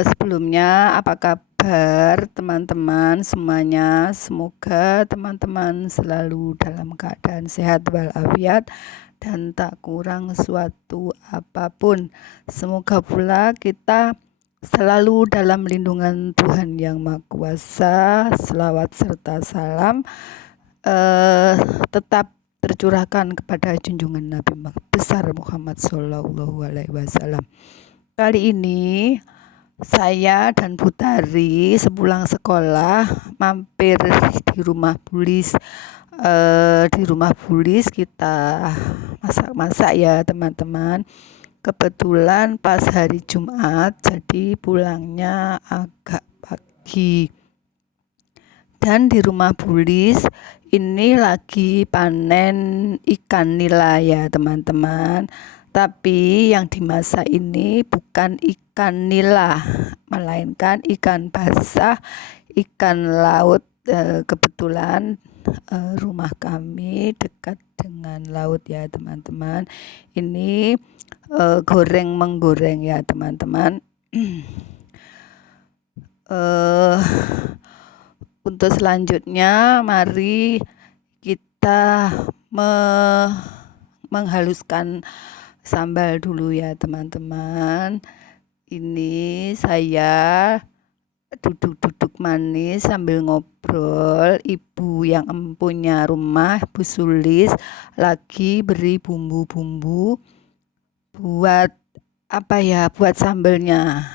Sebelumnya apa kabar teman-teman semuanya? Semoga teman-teman selalu dalam keadaan sehat walafiat dan tak kurang suatu apapun. Semoga pula kita selalu dalam lindungan Tuhan Yang Maha Kuasa. Selawat serta salam tetap tercurahkan kepada junjungan Nabi besar Muhammad SAW. Kali ini saya dan Putari sepulang sekolah mampir di rumah Bulis. Di rumah Bulis kita masak-masak ya teman-teman. Kebetulan pas hari Jumat, jadi pulangnya agak pagi. Dan di rumah Bulis ini lagi panen ikan nila ya teman-teman. Tapi yang dimasak ini bukan ikan nila, melainkan ikan basah, ikan laut. Kebetulan rumah kami dekat dengan laut ya teman-teman. Ini goreng menggoreng ya teman-teman. Untuk selanjutnya mari kita menghaluskan sambal dulu ya teman-teman. Ini saya duduk-duduk manis sambil ngobrol. Ibu yang empunya rumah, Bu Sulis, lagi beri bumbu-bumbu buat buat sambalnya.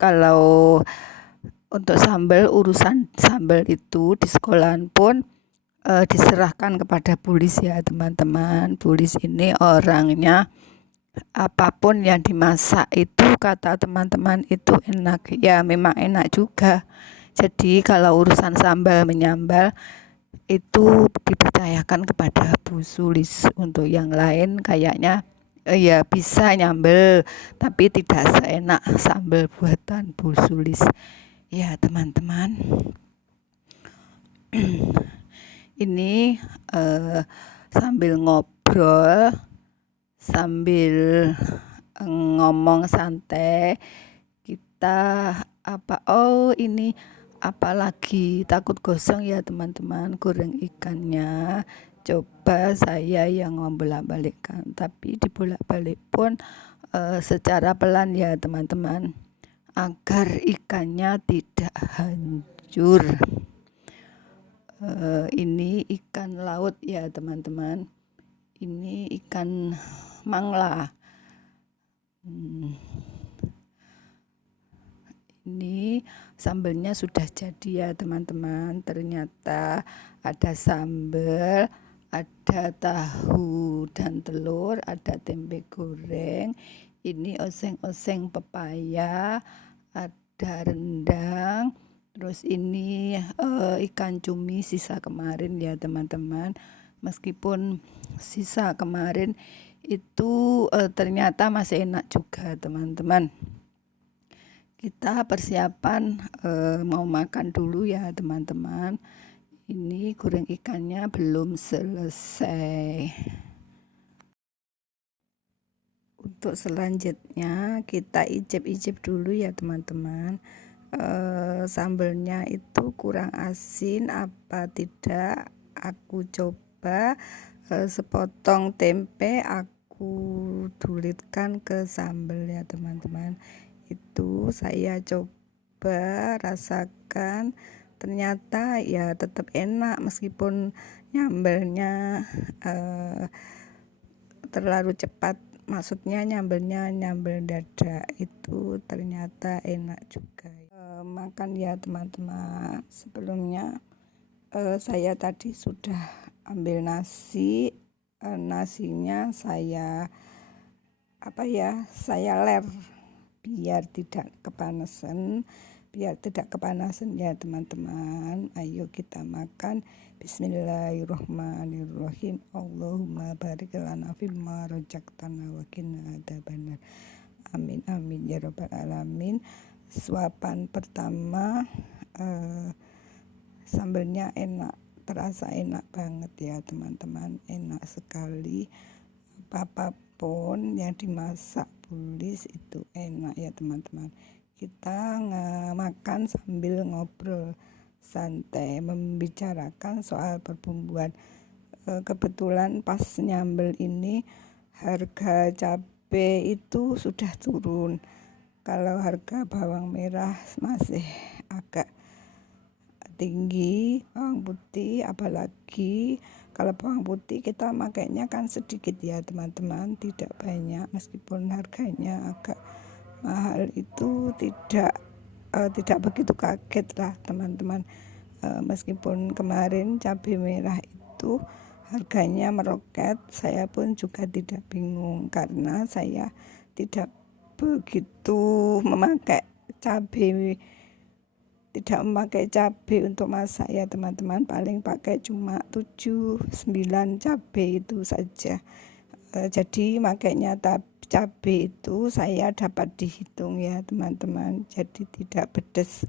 Kalau untuk sambal, urusan sambal itu di sekolahan pun diserahkan kepada Bulis ya teman-teman. Bulis ini orangnya apapun yang dimasak itu kata teman-teman itu enak ya, memang enak juga. Jadi kalau urusan sambal menyambal itu dipercayakan kepada Bu Sulis. Untuk yang lain kayaknya ya bisa nyambel, tapi tidak seenak sambal buatan Bu Sulis ya teman-teman. Ini sambil ngobrol, sambil ngomong santai, kita ini apalagi takut gosong ya teman-teman goreng ikannya. Coba saya yang membolak-balikkan, tapi dibolak-balik pun secara pelan ya teman-teman, agar ikannya tidak hancur. Ini ikan laut ya teman-teman. Ini ikan mangla. Ini sambalnya sudah jadi ya teman-teman. Ternyata ada sambal, ada tahu dan telur, ada tempe goreng. Ini oseng-oseng pepaya, ada rendang. Terus ini ikan cumi sisa kemarin ya teman-teman. Meskipun sisa kemarin itu ternyata masih enak juga teman-teman. Kita persiapan mau makan dulu ya teman-teman. Ini goreng ikannya belum selesai. Untuk selanjutnya kita icip-icip dulu ya teman-teman. Sambalnya itu kurang asin apa tidak, aku coba sepotong tempe aku dulitkan ke sambal ya teman-teman. Itu saya coba rasakan, ternyata ya tetap enak meskipun nyambalnya terlalu cepat. Maksudnya nyambel dada itu ternyata enak juga. Makan ya teman-teman. Sebelumnya saya tadi sudah ambil nasi. Nasinya saya ler biar tidak kepanasan. Ya teman-teman. Ayo kita makan. Bismillahirrahmanirrahim. Allahumma barik lana fimma razaqtana wa qina adzabannar. Amin amin ya rabbal alamin. Suapan pertama sambalnya enak, terasa enak banget ya teman-teman, enak sekali. Apapun yang dimasak Bulis itu enak ya teman-teman. kita makan sambil ngobrol santai, membicarakan soal perbumbuan. Kebetulan pas nyambel ini harga cabai itu sudah turun. Kalau harga bawang merah masih agak tinggi, bawang putih apalagi kalau bawang putih kita makainya kan sedikit ya teman-teman, tidak banyak, meskipun harganya agak mahal itu tidak begitu kaget lah teman-teman. Meskipun kemarin cabai merah itu harganya meroket, saya pun juga tidak bingung karena saya tidak begitu memakai cabai, tidak memakai cabai untuk masak ya teman-teman, paling pakai cuma 7-9 cabai itu saja. Jadi makainya cabai itu saya dapat dihitung ya teman-teman, jadi tidak pedas.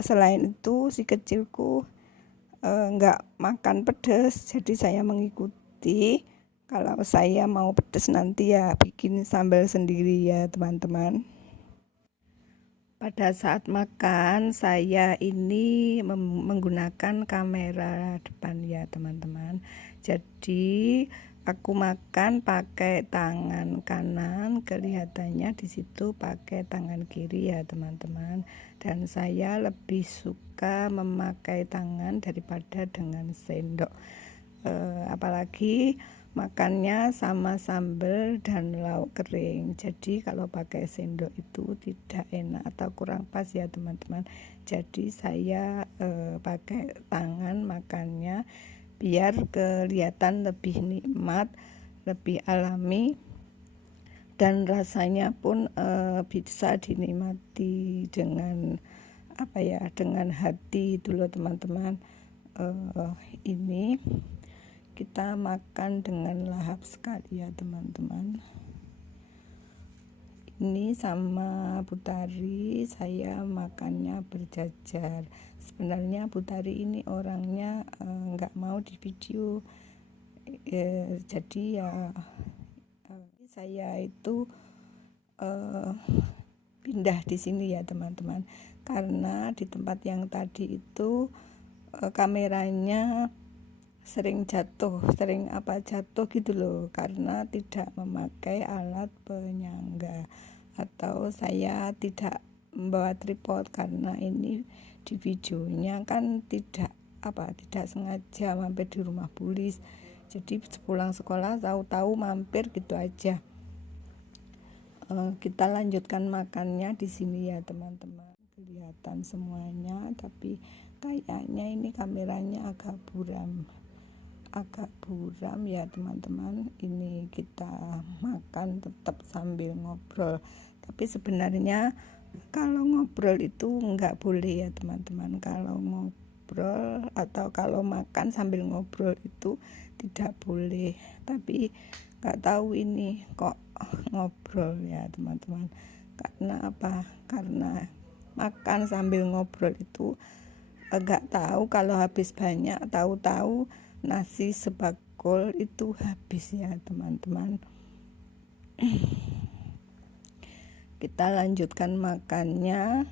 Selain itu si kecilku enggak makan pedas, jadi saya mengikuti. Kalau saya mau pedas nanti ya bikin sambal sendiri ya teman-teman. Pada saat makan saya ini menggunakan kamera depan ya teman-teman. Jadi aku makan pakai tangan kanan, kelihatannya di situ pakai tangan kiri ya teman-teman. Dan saya lebih suka memakai tangan daripada dengan sendok. Apalagi makannya sama sambal dan lauk kering. Jadi kalau pakai sendok itu tidak enak atau kurang pas ya teman-teman. Jadi saya pakai tangan makannya biar kelihatan lebih nikmat, lebih alami, dan rasanya pun bisa dinikmati dengan dengan hati itu loh teman-teman. Ini kita makan dengan lahap sekali ya teman-teman. Ini sama Butari saya makannya berjajar. Sebenarnya Butari ini orangnya nggak mau di video, jadi ya saya itu pindah di sini ya teman-teman, karena di tempat yang tadi itu kameranya sering jatuh gitu loh, karena tidak memakai alat penyangga, atau saya tidak membawa tripod karena ini di videonya kan tidak sengaja mampir di rumah Bulis. Jadi sepulang sekolah tahu-tahu mampir gitu aja. Kita lanjutkan makannya di sini ya teman-teman. Kelihatan semuanya, tapi kayaknya ini kameranya agak buram ya teman-teman. Ini kita makan tetap sambil ngobrol, tapi sebenarnya kalau ngobrol itu nggak boleh ya teman-teman. Kalau ngobrol atau kalau makan sambil ngobrol itu tidak boleh, tapi nggak tahu ini kok ngobrol ya teman-teman. Karena karena makan sambil ngobrol itu agak tahu kalau habis banyak, tahu-tahu nasi sebakul itu habis ya teman-teman. Kita lanjutkan makannya.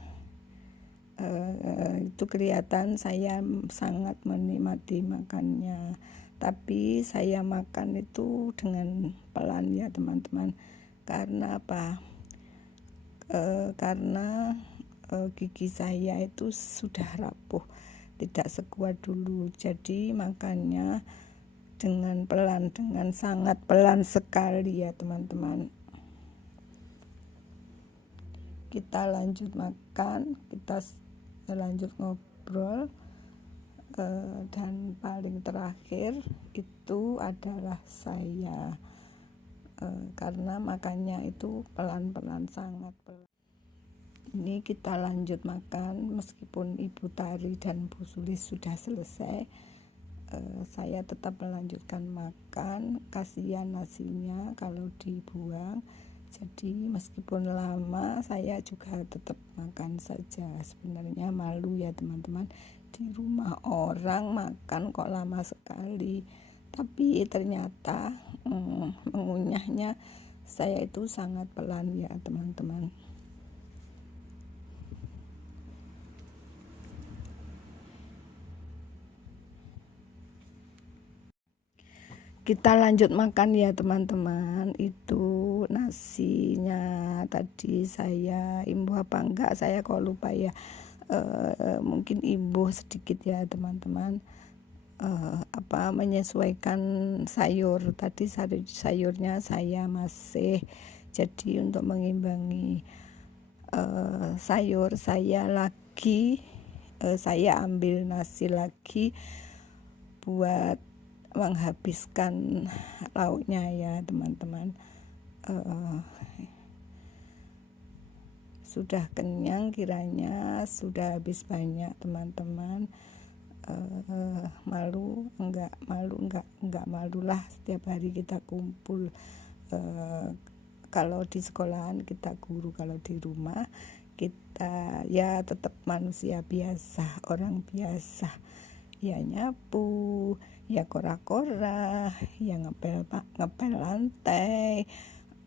Itu kelihatan saya sangat menikmati makannya, tapi saya makan itu dengan pelan ya teman-teman. Karena karena gigi saya itu sudah rapuh, tidak sekuat dulu, jadi makannya dengan pelan, dengan sangat pelan sekali ya teman-teman. Kita lanjut makan, kita lanjut ngobrol, dan paling terakhir itu adalah saya, karena makannya itu pelan-pelan, sangat pelan. Ini kita lanjut makan meskipun Ibu Tari dan Bu Sulis sudah selesai. Saya tetap melanjutkan makan, kasihan nasinya kalau dibuang. Jadi meskipun lama saya juga tetap makan saja. Sebenarnya malu ya teman-teman, di rumah orang makan kok lama sekali. Tapi ternyata mengunyahnya saya itu sangat pelan ya teman-teman. Kita lanjut makan ya teman-teman. Itu nasinya tadi saya imbuh apa enggak saya kok lupa ya. Mungkin imbuh sedikit ya teman-teman. Menyesuaikan sayur tadi, sayurnya saya masih, jadi untuk mengimbangi sayur saya ambil nasi lagi buat menghabiskan lauknya ya teman-teman. Sudah kenyang kiranya, sudah habis banyak teman-teman. Enggak malu lah, setiap hari kita kumpul. Kalau di sekolahan kita guru, kalau di rumah kita ya tetap manusia biasa, orang biasa, ya nyapu, ya kora-kora, ya ngepel lantai,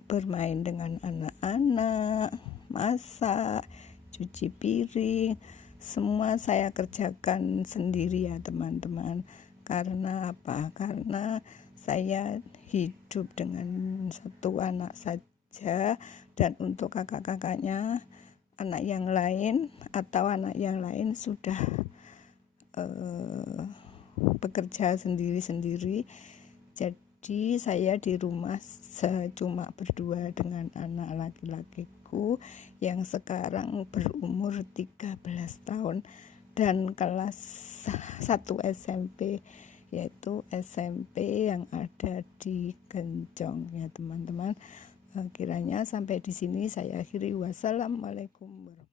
bermain dengan anak-anak, masak, cuci piring, semua saya kerjakan sendiri ya teman-teman. Karena apa? Karena saya hidup dengan satu anak saja, dan untuk kakak-kakaknya, anak yang lain sudah bekerja sendiri-sendiri. Jadi saya di rumah cuma berdua dengan anak laki-lakiku yang sekarang berumur 13 tahun dan kelas 1 SMP, yaitu SMP yang ada di Genjong ya teman-teman. Kiranya sampai di sini saya akhiri. Wassalamualaikum warahmatullahi wabarakatuh.